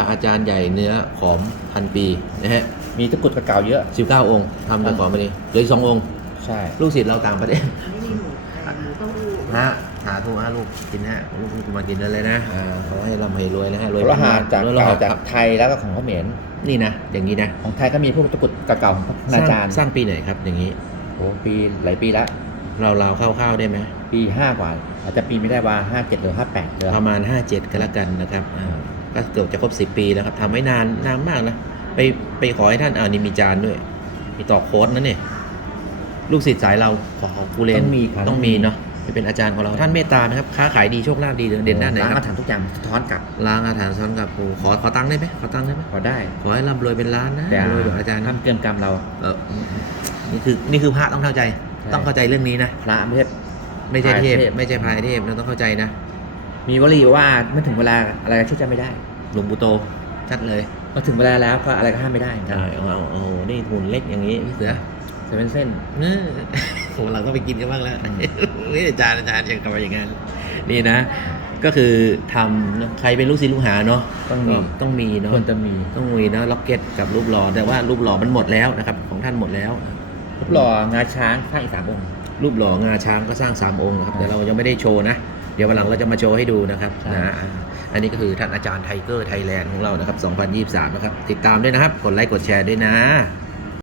ระอาจารย์ใหญ่เนื้อขอมพันปีนะฮะมีตะกรุดเก่าๆเยอะ 19 องค์ทำจากขอมไปนี้เหลืออีกสององค์ใช่ลูกศิษย์เราต่างประเทศไม่มีหมูไข่หมูเต้าหู้ฮะสาธุฮะลูกกินฮะลูกลูกมากินได้เลยนะอ่าขอให้ร่ำให้รวยนะฮะรวยรหัสจากรวยเก่าหัสจากไทยแล้วก็ของเขมรนี่นะอย่างนี้นะของไทยก็มีพวกตะกรุดเก่าๆของพระอาจารย์สร้างปีไหนครับอย่างนี้โอ้ปีหลายปีแล้วเราเราๆคร่าวๆได้ไหมปีห้ากว่า อาจจะปีไม่ได้ว่าห้าเจ็ดหรือห้าแปดเลยประมาณ57ก็แล้วกันนะครับอ่า ก็เกือบจะครบ10ปีแล้วครับทำไม่นานนานมากนะไปไปขอให้ท่านอ่านี่มีจานด้วย มีต่อโค้ดนะเนี่ยลูกศิษย์สายเราขอของกูเลนต้องมีครับ ต้องมีเนาะไปเป็นอาจารย์ของเราท่านเมตตานะครับค้าขายดีโชคลาภดีเด่นด้านไหนล้างคมารับถามทุกอย่างสะท้อนกลับล้างอาถรรพ์ซ้อนกับโอ้ขอขอตังค์ได้ไหมขอตังค์ได้ไหมพอได้ ขอให้ร่ำรวยเป็นล้านนะแต่รวยแบบอาจารย์นะทำเกินกรรมเรา เออนี่คือนี่คือพระต้องเข้าใจ ใช่ ต้องเข้าใจเรื่องนี้นะ พระไม่ใช่ ไม่ใช่เทพพายเทพ ไม่ใช่พายเทพเราต้องเข้าใจนะ มีวลีว่าเมื่อถึงเวลาอะไรก็ช่วยใจไม่ได้ หลวงปู่โตชัดเลยพอถึงเวลาแล้วก็อะไรก็ห้ามไม่ได้เหมือนกันใช่เอาเอาเอานี่หุ่นเล็กอย่างนี้พี่เสือจะเป็นเส้นเออโหเราก็ไปกินกันบ้างแล้วนี่อาจารย์อาจารย์ยังกลับมาอย่างนั้นนี่นะ ก็คือทำนะใครเป็นลูกศิษย์ลูกหาเนาะต้องมีก็ต้องมีเนาะควรจะมีต้องมีนะล็อกเก็ตกับรูปหล่อแต่ว่ารูปหล่อมันหมดแล้วนะครับ ของท่านหมดแล้ว รูปหล่องาช้างสร้างอีกสามองค์รูปหล่องาช้างก็สร้าง3องค์นะครับใช่แต่เรายังไม่ได้โชว์นะเดี๋ยววันหลังเราจะมาโชว์ให้ดูนะครับใช่นะอ่าอันนี้ก็คือท่านอาจารย์ไทเกอร์ไทยแลนด์ของเรานะครับ 2023 นะครับ ติดตามด้วยนะครับ กดไลค์กดแชร์ด้วยนะ